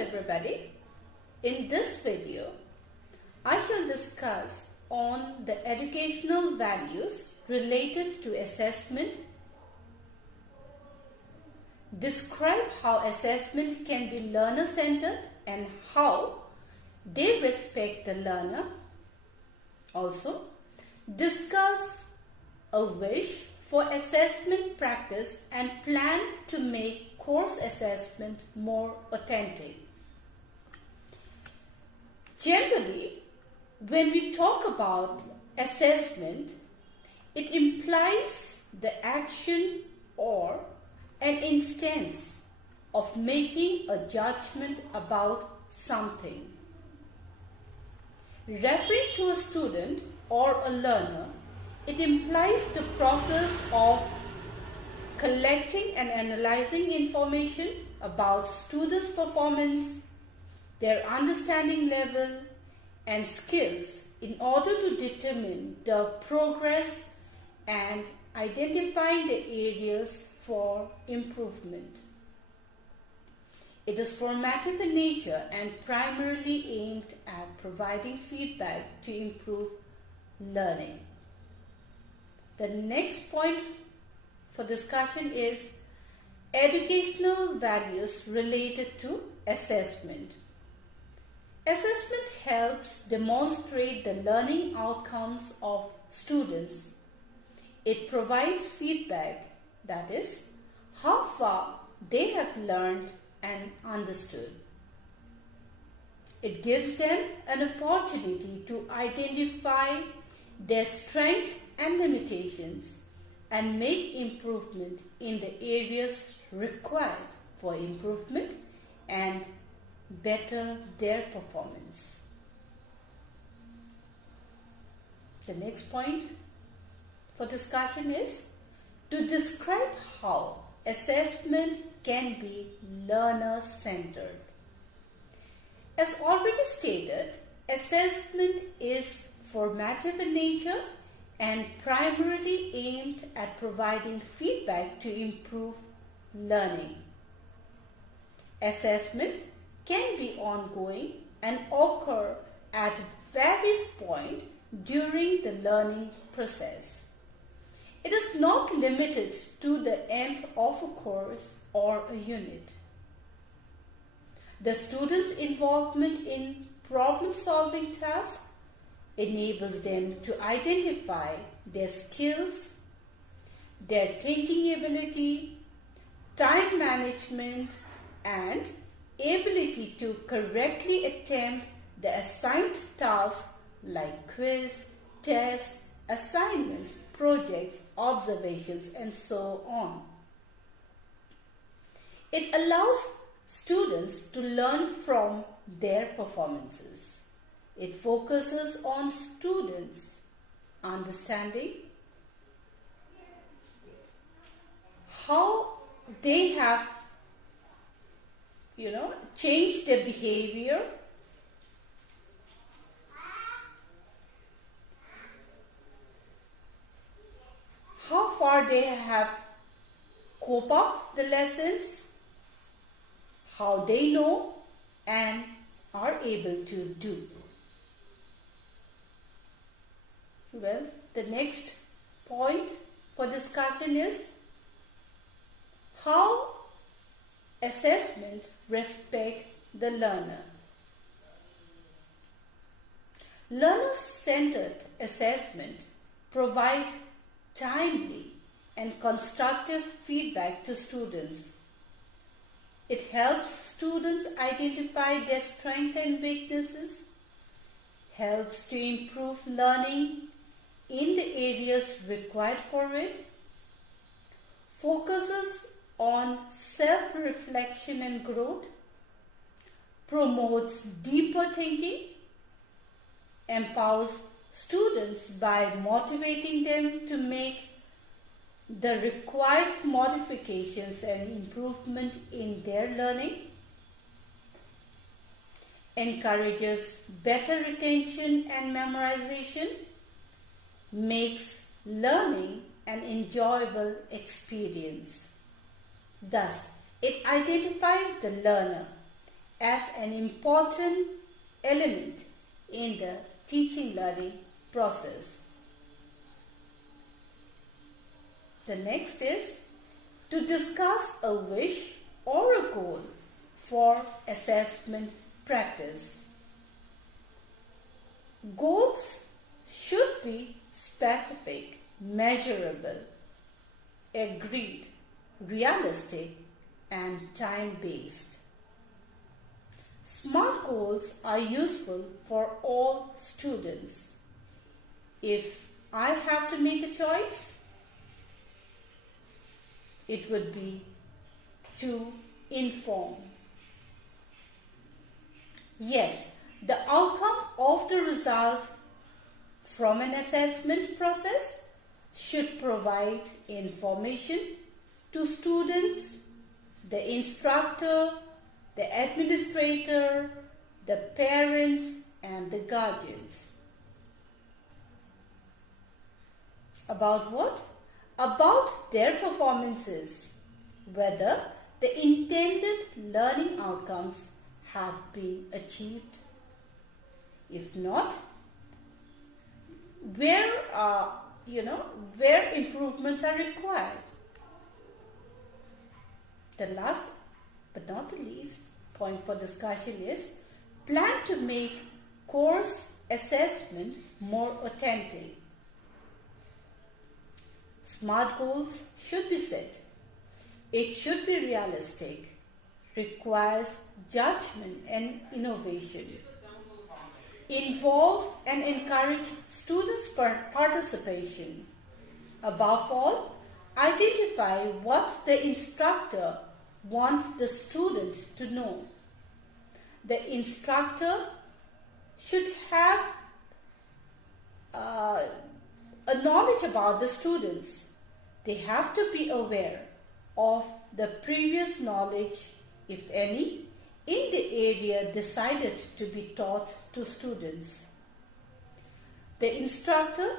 everybody. In this video, I shall discuss on the educational values related to assessment, describe how assessment can be learner-centered and how they respect the learner. Also, discuss a wish for assessment practice and plan to make course assessment more authentic. Generally, when we talk about assessment, it implies the action or an instance of making a judgment about something. Referring to a student or a learner, it implies the process of collecting and analyzing information about students' performance, their understanding level, and skills in order to determine the progress and identifying the areas for improvement. It is formative in nature and primarily aimed at providing feedback to improve learning. The next point for discussion is educational values related to assessment. Assessment helps demonstrate the learning outcomes of students. It provides feedback, that is, how far they have learned and understood. It gives them an opportunity to identify their strengths and limitations and make improvement in the areas required for improvement and better their performance. The next point for discussion is to describe how assessment can be learner-centered. As already stated, assessment is formative in nature and primarily aimed at providing feedback to improve learning. Assessment can be ongoing and occur at various points during the learning process. It is not limited to the end of a course or a unit. The student's involvement in problem-solving tasks enables them to identify their skills, their thinking ability, time management, and ability to correctly attempt the assigned tasks like quiz, tests, assignments, projects, observations, and so on. It allows students to learn from their performances. It focuses on students' understanding how they have, changed their behavior, how far they have cope up the lessons, how they know and are able to do. Well, the next point for discussion is how assessment respects the learner. Learner-centered assessment provides timely and constructive feedback to students. It helps students identify their strengths and weaknesses, helps to improve learning in the areas required for it, focuses on self-reflection and growth, promotes deeper thinking, empowers students by motivating them to make the required modifications and improvement in their learning, encourages better retention and memorization, makes learning an enjoyable experience. Thus, it identifies the learner as an important element in the teaching learning process. The next is to discuss a wish or a goal for assessment practice. Goals should be specific, measurable, agreed, realistic, and time-based. SMART goals are useful for all students. If I have to make a choice, it would be to inform. Yes, the outcome of the result from an assessment process should provide information to students, the instructor, the administrator, the parents, and the guardians. About what? About their performances, whether the intended learning outcomes have been achieved. If not, where improvements are required. The last but not the least point for discussion is plan to make course assessment more authentic. SMART goals should be set. It should be realistic, requires judgment and innovation. Involve and encourage students' participation. Above all, identify what the instructor wants the students to know. The instructor should have a knowledge about the students. They have to be aware of the previous knowledge, if any, in the area decided to be taught to students. The instructor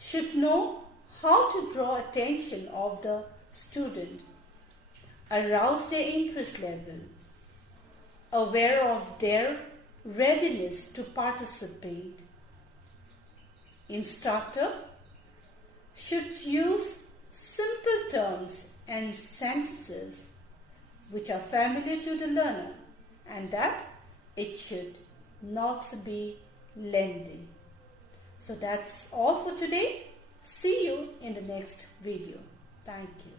should know how to draw attention of the student, arouse their interest level, aware of their readiness to participate. Instructor should use simple terms and sentences which are familiar to the learner, and that it should not be lengthy. So that's all for today. See you in the next video. Thank you.